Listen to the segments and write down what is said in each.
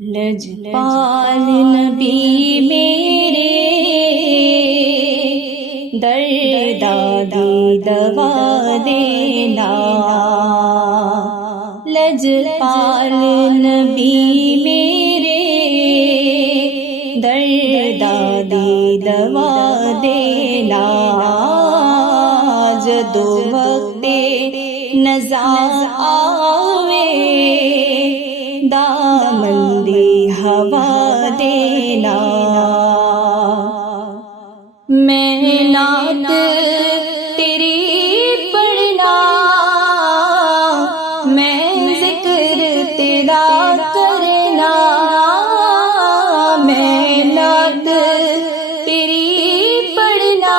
لجپال نبی میرے دردادی دوا دینا، لجپال نبی میرے دردادی دوا دینا، جدو وقت نزا آوے دامن دی ہوا دینا، میں نعت تیری پڑھنا، میں ذکر تیرا کرنا، میں نعت تیری پڑھنا،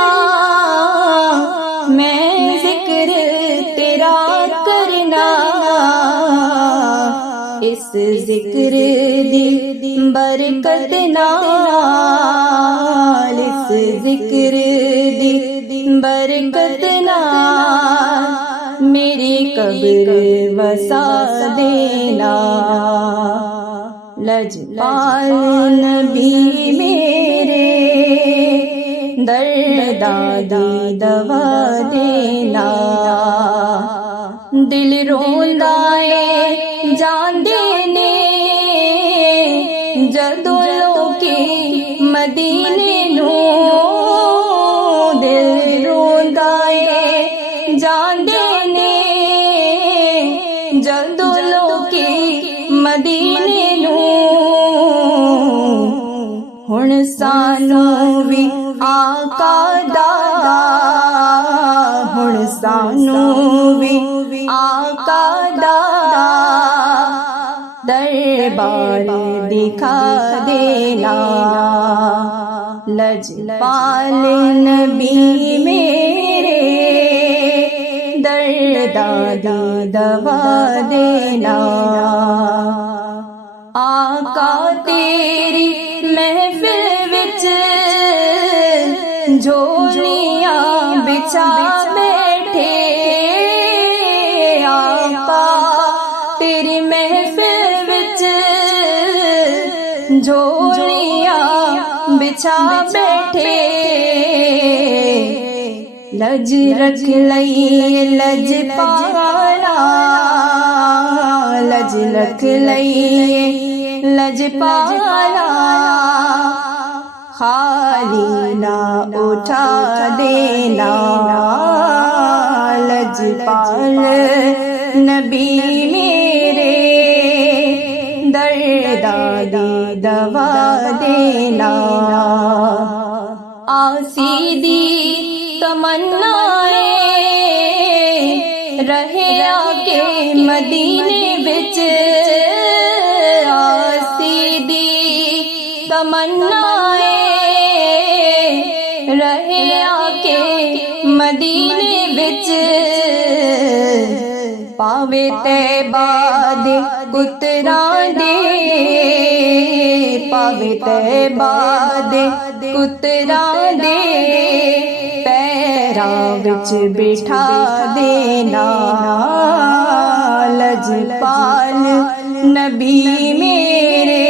میں ذکر تیرا کرنا، اس ذکر دی برکت نال، اس ذکر دی برکت نال میری قبر وسا دینا، لجپال نبی میرے دردادی دوا دینا، دل روندا اے جان دینے جدو لوکی مدینے نو، دل روندا اے جان دینے جدو لوکی مدینے نو، ہن سانو وی آقا دا، ہن سانو وی آقا دا دربار دکھا دینا، لجپال نبی میرے دردادی دوا دینا، آقا تیری محفل وچ جھولیاں بچھا بیٹھے، آقا تیری محفل وچ جھولیاں بچھا بیٹھے، لج رکھ لئی لجپالا، لج رکھ لئی لجپالا، خالی نہ اٹھا دینا، لجپال نبی میرے دردادی دوا دینا، آسی دی تمنا رہے آکے مدینے وچ، آسی دی تمنا رہے آکے مدینے وچ، پاوے طیبہ دے پتراں دے، پاوے طیبہ دے پتراں دے پیراں وچ بٹھا دینا، لجپال نبی میرے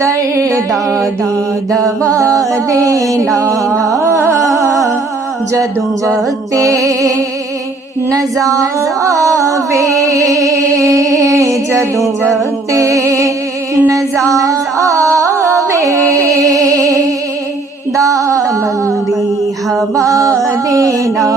دردادی دوا دینا، جدوں وقت نزا آوے، جدوں وقت نزا آوے دامن دی ہوا دینا۔